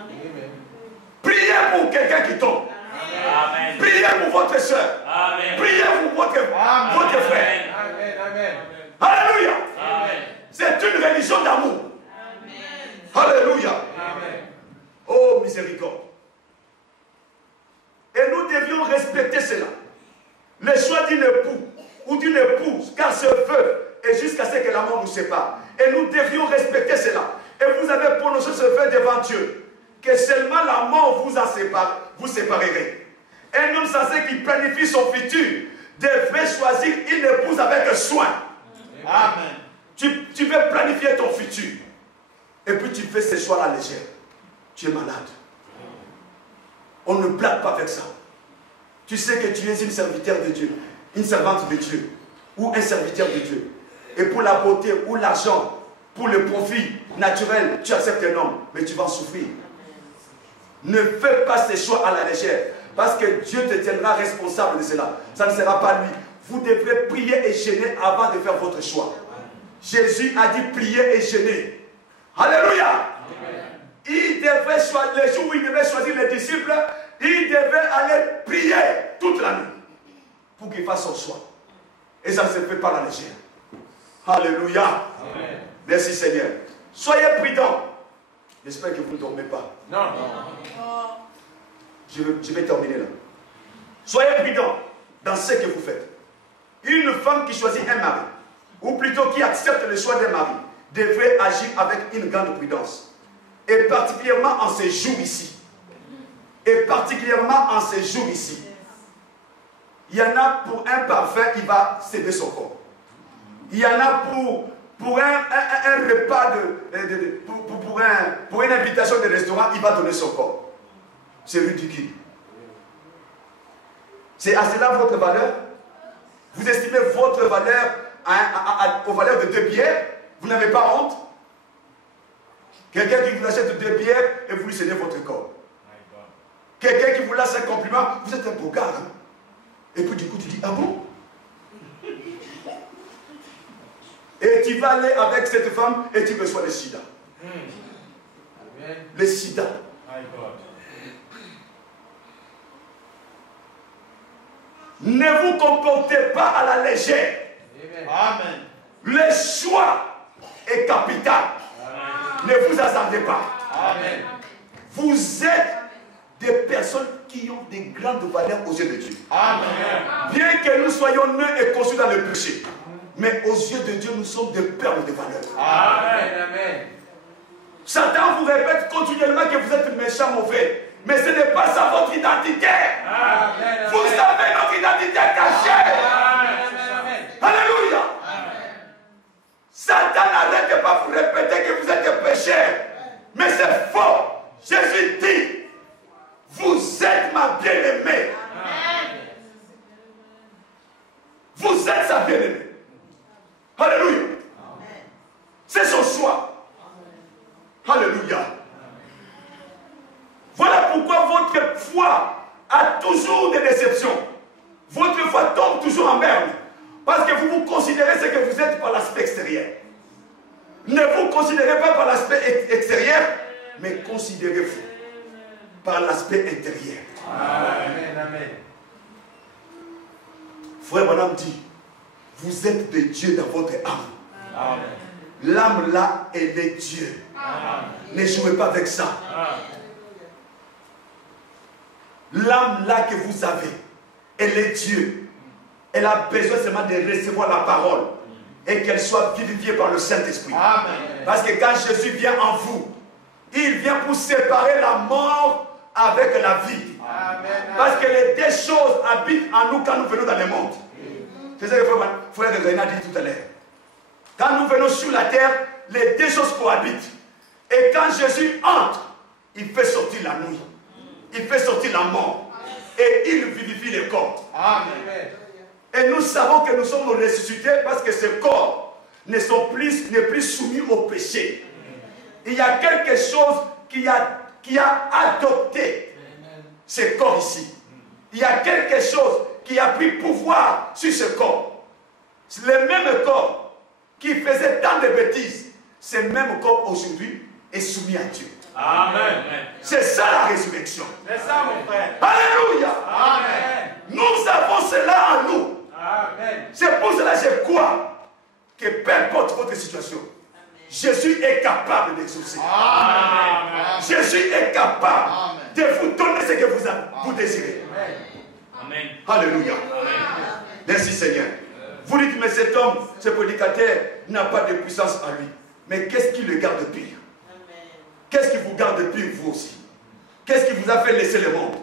Priez pour quelqu'un qui tombe. Amen. Priez pour votre soeur. Amen. Priez pour votre frère. Amen. Amen. Alléluia. Amen. C'est une religion d'amour. Alléluia. Amen. Oh, miséricorde. Et nous devions respecter cela. Le choix d'un époux ou d'une épouse, car ce feu est jusqu'à ce que la mort nous sépare. Et nous devions respecter cela. Et vous avez prononcé ce feu devant Dieu, que seulement la mort vous séparerez. Un homme sensé qui planifie son futur devrait choisir une épouse avec soin. Amen. Tu veux planifier ton futur. Et puis tu fais ce choix à la légère. Tu es malade. On ne blague pas avec ça. Tu sais que tu es une serviteur de Dieu, une servante de Dieu, ou un serviteur de Dieu. Et pour la beauté ou l'argent, pour le profit naturel, tu acceptes un homme, mais tu vas en souffrir. Ne fais pas ces choix à la légère, parce que Dieu te tiendra responsable de cela. Ça ne sera pas lui. Vous devrez prier et jeûner avant de faire votre choix. Jésus a dit prier et jeûner. Alléluia. Il devait choisir, les jours où il devait choisir les disciples, il devait aller prier toute la nuit pour qu'il fasse son choix. Et ça ne se fait pas à la légère. Alléluia. Amen. Merci Seigneur. Soyez prudents. J'espère que vous ne dormez pas. Non. Je vais terminer là. Soyez prudents dans ce que vous faites. Une femme qui choisit un mari ou plutôt qui accepte le choix d'un mari, devrait agir avec une grande prudence. Et particulièrement en ces jours ici. Et particulièrement en ces jours ici. Il y en a pour un parfait, il va céder son corps. Il y en a pour un repas, pour une invitation de restaurant, il va donner son corps. C'est ridicule. C'est à cela votre valeur? Vous estimez votre valeur aux valeurs de 2 bières? Vous n'avez pas honte? Quelqu'un qui vous achète 2 bières et vous lui cédez votre corps. Quelqu'un qui vous lance un compliment, vous êtes un beau gars. Hein? Et puis du coup tu dis, ah bon? Et tu vas aller avec cette femme et tu reçois le sida. Le sida. Ne vous comportez pas à la légère. Amen. Le choix est capital. Ne vous hasardez pas. Amen. Vous êtes des personnes qui ont des grandes valeurs aux yeux de Dieu. Amen. Bien que nous soyons nés et conçus dans le péché, mais aux yeux de Dieu, nous sommes des perles de valeur. Amen. Amen. Satan vous répète continuellement que vous êtes méchant, mauvais. Mais ce n'est pas ça votre identité. Amen. Vous avez notre identité cachée. Amen. Alléluia. Satan n'arrête pas de vous répéter que vous êtes des pécheurs. Mais c'est faux. Jésus dit, vous êtes ma bien-aimée. Vous êtes sa bien-aimée. Alléluia. C'est son choix. Alléluia. Voilà pourquoi votre foi a toujours des déceptions. Votre foi tombe toujours en merde. Parce que vous vous considérez ce que vous êtes par l'aspect extérieur. Ne vous considérez pas par l'aspect extérieur, mais considérez-vous par l'aspect intérieur. Amen. Amen. Frère Madame dit, vous êtes de Dieu dans votre âme. Amen. L'âme là, elle est Dieu. Amen. Ne jouez pas avec ça. Amen. L'âme là que vous avez, elle est Dieu. Elle a besoin seulement de recevoir la parole et qu'elle soit vivifiée par le Saint-Esprit. Parce que quand Jésus vient en vous, il vient pour séparer la mort avec la vie. Amen. Parce que les 2 choses habitent en nous quand nous venons dans le monde. C'est ce que frère René a dit tout à l'heure. Quand nous venons sur la terre, les 2 choses cohabitent. Et quand Jésus entre, il fait sortir la nuit. Il fait sortir la mort. Et il vivifie le corps. Amen. Et nous savons que nous sommes ressuscités parce que ce corps n'est plus soumis au péché. Il y a quelque chose qui a adopté ce corps ici. Il y a quelque chose qui a pris pouvoir sur ce corps. Le même corps qui faisait tant de bêtises, ce même corps aujourd'hui est soumis à Dieu. Amen. C'est ça la résurrection. C'est ça, mon frère. Alléluia. Amen. Nous avons cela en nous. Amen. C'est pour cela que je crois que peu importe votre situation, Jésus est capable d'exaucer. Amen. Jésus est capable de vous donner ce que vous désirez. Amen. Alléluia. Merci Seigneur. Vous dites, mais cet homme, ce prédicateur, n'a pas de puissance en lui. Mais qu'est-ce qui le garde pire? Qu'est-ce qui vous garde pire, vous aussi? Qu'est-ce qui vous a fait laisser le monde?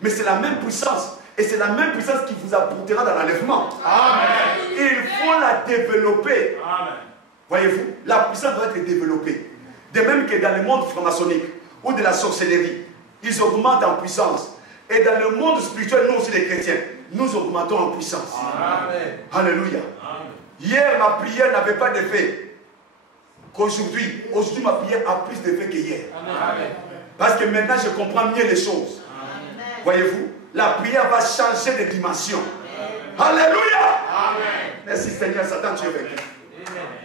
Mais c'est la même puissance. Et c'est la même puissance qui vous apportera dans l'enlèvement. Amen. Il faut la développer. Amen. Voyez-vous, la puissance doit être développée. De même que dans le monde franc-maçonnique ou de la sorcellerie, ils augmentent en puissance. Et dans le monde spirituel, nous aussi les chrétiens, nous augmentons en puissance. Amen. Alléluia. Amen. Hier, ma prière n'avait pas d'effet qu'aujourd'hui. Aujourd'hui, ma prière a plus d'effet qu'hier. Amen. Parce que maintenant, je comprends mieux les choses. Voyez-vous, la prière va changer de dimension. Alléluia. Amen. Merci Seigneur, Satan, tu es vaincu.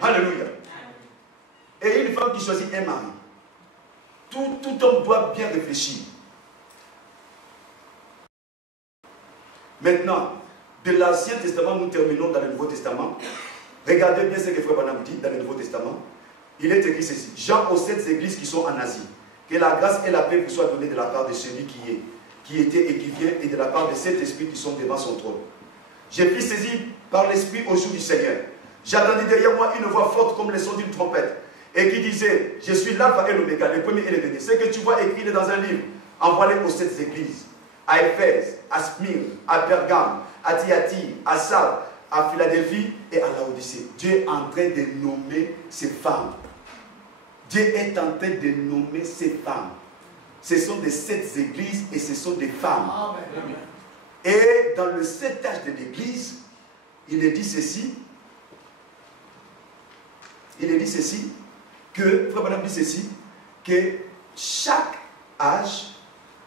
Alléluia. Et une femme qui choisit un mari, tout homme doit bien réfléchir. Maintenant, de l'Ancien Testament, nous terminons dans le Nouveau Testament. Regardez bien ce que Frère Branham dit dans le Nouveau Testament. Il est écrit ceci: Jean aux 7 églises qui sont en Asie, que la grâce et la paix vous soient données de la part de celui qui est, qui était et qui vient, et de la part de cet esprit qui sont devant son trône. J'ai pris saisi par l'Esprit au jour du Seigneur. J'ai entendu derrière moi une voix forte comme le son d'une trompette. Et qui disait, je suis l'alpha et l'oméga, le premier et le dernier. Ce que tu vois écrit dans un livre, envoie-les aux 7 églises. À Éphèse, à Smyrne, à Pergame, à Thyatire, à Sardes, à Philadelphie et à Laodicée. Dieu est en train de nommer ces femmes. Dieu est en train de nommer ces femmes. Ce sont des 7 églises et ce sont des femmes. Amen. Et dans le 7 âge de l'église, il est dit ceci. Il est dit ceci, que, Frère Branham dit ceci, que chaque âge,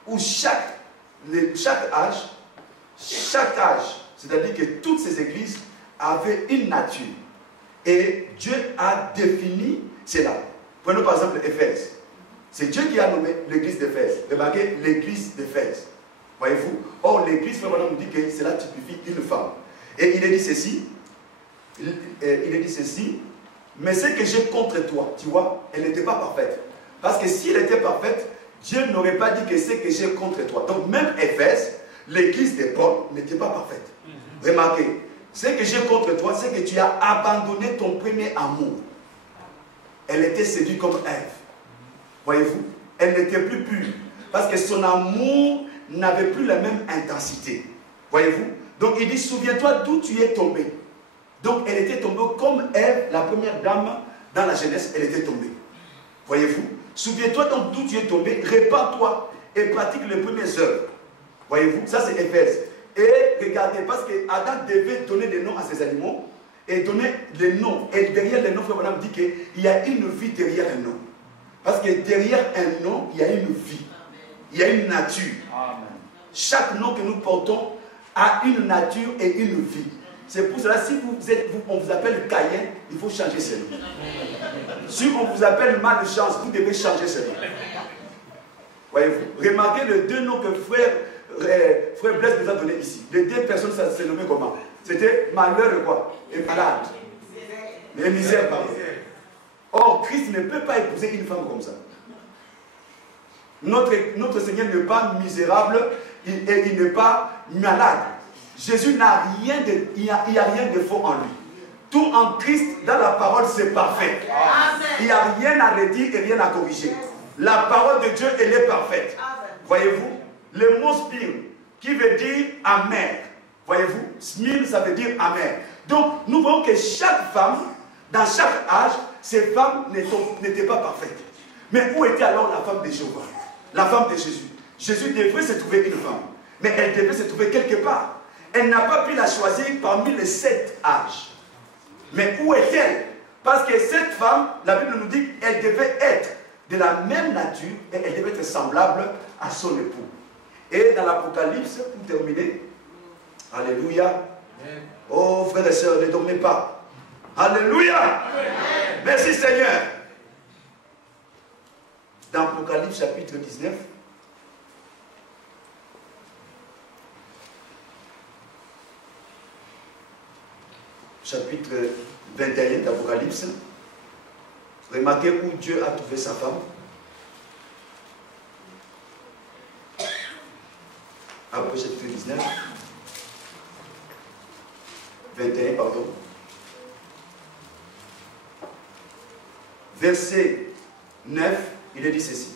ou chaque âge, c'est-à-dire que toutes ces églises avaient une nature. Et Dieu a défini cela. Prenons par exemple Éphèse. C'est Dieu qui a nommé l'église d'Éphèse. Remarquez l'église d'Éphèse. Voyez-vous? Or, l'église, Frère Branham nous dit que cela typifie une femme. Et il est dit ceci. Il est dit ceci. Mais ce que j'ai contre toi, tu vois, elle n'était pas parfaite. Parce que si elle était parfaite, Dieu n'aurait pas dit que ce que j'ai contre toi. Donc même Éphèse, l'église de Paul, n'était pas parfaite. Remarquez, ce que j'ai contre toi, c'est que tu as abandonné ton premier amour. Elle était séduite comme Ève. Voyez-vous, elle n'était plus pure. Parce que son amour n'avait plus la même intensité. Voyez-vous, donc il dit, souviens-toi d'où tu es tombé. Donc elle était tombée comme Ève, la première dame dans la Genèse, elle était tombée. Voyez-vous, souviens-toi donc d'où tu es tombé, répands-toi et pratique les premières œuvres. Voyez-vous, ça c'est Éphèse. Et regardez, parce que Adam devait donner des noms à ses animaux et donner les noms. Et derrière les noms, Frère Branham dit qu'il y a une vie derrière un nom. Parce que derrière un nom, il y a une vie. Il y a une nature. Amen. Chaque nom que nous portons a une nature et une vie. C'est pour cela, si on vous appelle Caïn, il faut changer ce nom. Si on vous appelle malchance, vous devez changer ce nom. Voyez-vous, remarquez les 2 noms que frère Blaise nous a donnés ici. Les 2 personnes, ça s'est nommé comment? C'était malheur et quoi? Et malade. Et misère, pardon. Or, Christ ne peut pas épouser une femme comme ça. Notre Seigneur n'est pas misérable et il n'est pas malade. Jésus n'a rien il n'y a rien de faux en lui. Tout en Christ, dans la parole, c'est parfait. Amen. Il n'y a rien à redire et rien à corriger. La parole de Dieu, elle est parfaite. Voyez-vous, le mot Smyrne, qui veut dire amer. Voyez-vous, Smyrne, ça veut dire amer. Donc, nous voyons que chaque femme, dans chaque âge, ces femmes n'étaient pas parfaites. Mais où était alors la femme de Jéhovah? La femme de Jésus? Jésus devait se trouver une femme. Mais elle devait se trouver quelque part. Elle n'a pas pu la choisir parmi les 7 âges. Mais où est-elle? Parce que cette femme, la Bible nous dit qu'elle devait être de la même nature et elle devait être semblable à son époux. Et dans l'Apocalypse, pour terminer, alléluia. Oh frères et sœurs, ne dormez pas. Alléluia. Merci Seigneur. Dans Apocalypse chapitre 19, chapitre 21 d'Apocalypse, remarquez où Dieu a trouvé sa femme. Après chapitre 19, 21, pardon. Verset 9, il est dit ceci.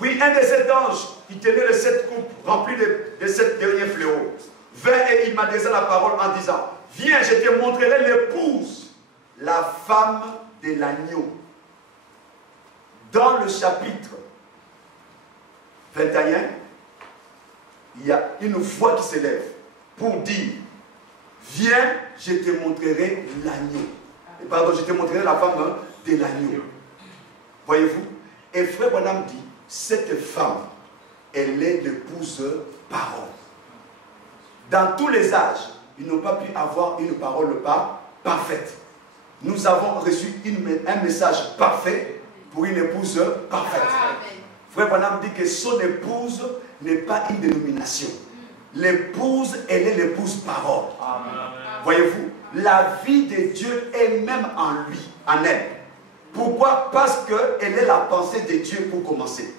Puis un de ces anges qui tenait les 7 coupes remplies de 7 derniers fléaux vint et il m'adressa la parole en disant, viens, je te montrerai l'épouse, la femme de l'agneau. Dans le chapitre 21, il y a une voix qui s'élève pour dire, viens, je te montrerai l'agneau. Pardon, je te montrerai la femme de l'agneau. Voyez-vous? Et Frère Branham dit, cette femme, elle est l'épouse parole. Dans tous les âges, ils n'ont pas pu avoir une parole parfaite. Nous avons reçu un message parfait pour une épouse parfaite. Frère Branham dit que son épouse n'est pas une dénomination. L'épouse, elle est l'épouse parole. Voyez-vous, la vie de Dieu est même en lui, en elle. Pourquoi? Parce qu'elle est la pensée de Dieu pour commencer.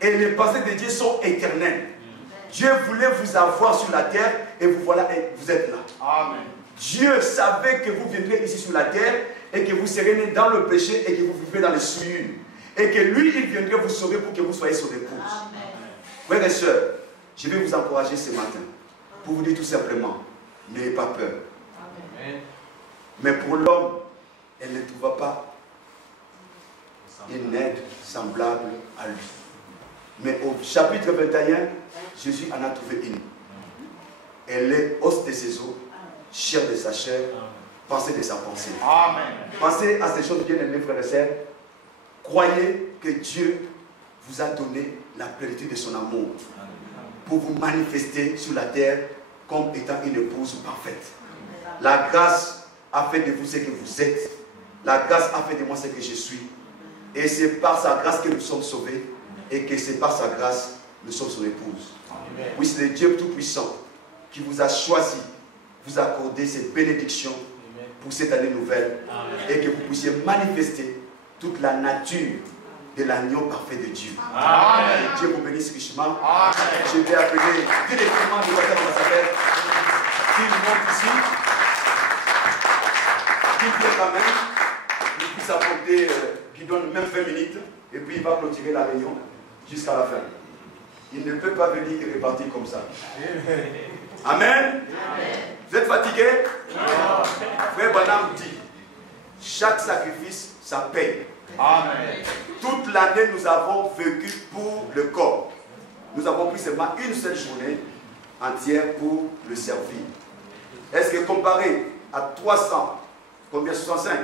Et les pensées de Dieu sont éternelles. Dieu voulait vous avoir sur la terre et vous voilà, et vous êtes là. Amen. Dieu savait que vous viendrez ici sur la terre et que vous serez nés dans le péché et que vous vivez dans les souillures. Et que lui, il viendrait vous sauver pour que vous soyez son épouse. Frères et sœurs, je vais vous encourager ce matin pour vous dire tout simplement, n'ayez pas peur. Amen. Mais pour l'homme, elle ne trouva pas une aide semblable à lui. Mais au chapitre 21, Jésus en a trouvé une. Elle est os de ses os, chair de sa chair, pensée de sa pensée. Amen. Pensez à ces choses bien aimées, frères et sœurs. Croyez que Dieu vous a donné la plénitude de son amour pour vous manifester sur la terre comme étant une épouse parfaite. La grâce a fait de vous ce que vous êtes. La grâce a fait de moi ce que je suis. Et c'est par sa grâce que nous sommes sauvés. Et que c'est par sa grâce que nous sommes son épouse. Amen. Oui, c'est le Dieu Tout-Puissant qui vous a choisi, vous accorder ces bénédictions pour cette année nouvelle. Amen. Et que vous puissiez manifester toute la nature de l'agneau parfait de Dieu. Amen. Que Dieu vous bénisse richement. Amen. Je vais appeler directement le pasteur ambassadeur qu'il monte ici, qu'il vienne quand même, il puisse apporter, qu'il donne même 20 minutes, et puis il va clôturer la réunion jusqu'à la fin. Il ne peut pas venir et repartir comme ça. Amen. Vous êtes fatigué? Frère Branham dit, chaque sacrifice, ça paye. Amen. Toute l'année, nous avons vécu pour le corps. Nous avons pris seulement une seule journée entière pour le servir. Est-ce que comparé à 300, combien 65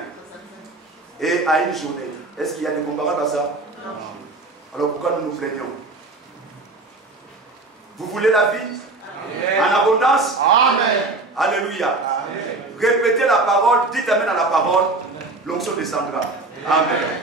et à une journée, est-ce qu'il y a des comparables à ça? Non. Alors pourquoi nous nous plaignons? Vous voulez la vie? Amen. En abondance? Amen. Alléluia. Amen. Répétez la parole, dites Amen à la parole, l'onction descendra. Amen. Amen.